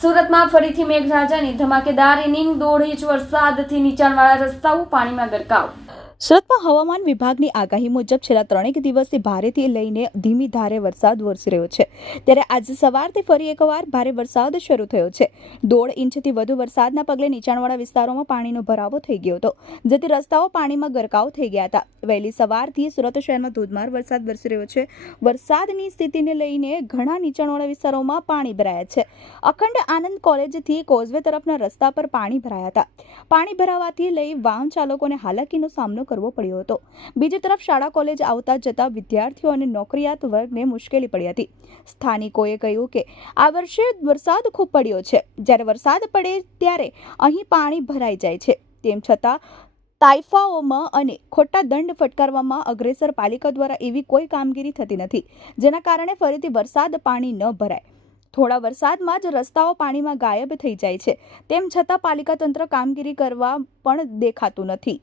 સુરતમાં ફરીથી મેઘરાજાની ધમાકેદાર ઇનિંગ દોઢ ઇંચ વરસાદથી નીચાણવાળા રસ્તાઓ પાણીમાં ગરકાવ. સુરતમાં હવામાન વિભાગની આગાહી મુજબ છેલ્લા ત્રણેક દિવસથી ભારેથી લઈને ધીમી ધારે વરસાદ વરસી રહ્યો છે. ત્યારે આજે સવારથી ફરી એકવાર ભારે વરસાદ શરૂ થયો છે. દોઢ ઇંચથી વધુ વરસાદના પગલે નીચાણવાળા વિસ્તારોમાં પાણીનો ભરાવો થઈ ગયો હતો, જેથી રસ્તાઓ પાણીમાં ગરકાવ થઈ ગયા હતા. વહેલી સવારથી સુરત શહેરમાં ધોધમાર વરસાદ વરસી રહ્યો છે. વરસાદની સ્થિતિને લઈને ઘણા નીચાણવાળા વિસ્તારોમાં પાણી ભરાયા છે. અખંડ આનંદ કોલેજથી કોઝવે તરફના રસ્તા પર પાણી ભરાયા હતા. પાણી ભરાવાથી લઈ વાહન ચાલકોને હાલાકીનો સામનો કરવો પડ્યો હતો. બીજી તરફ શાળા કોલેજ આવતા જતા વિદ્યાર્થીઓ અને નોકરિયાત વર્ગને મુશ્કેલી પડી હતી. સ્થાનિકોએ કહ્યું કે, આ વર્ષે વરસાદ ખૂબ પડ્યો છે. જ્યારે વરસાદ પડે ત્યારે અહીં પાણી ભરાઈ જાય છે. તેમ છતાં, તાઇફાઓમાં અને ખોટા દંડ ફટકારવામાં અગ્રેસર પાલિકા દ્વારા એવી કોઈ કામગીરી થતી નથી, જેના કારણે ફરીથી વરસાદ પાણી ન ભરાય. થોડા વરસાદમાં જ રસ્તાઓ પાણીમાં ગાયબ થઈ જાય છે. તેમ છતાં પાલિકા તંત્ર કામગીરી કરવા પણ દેખાતું નથી.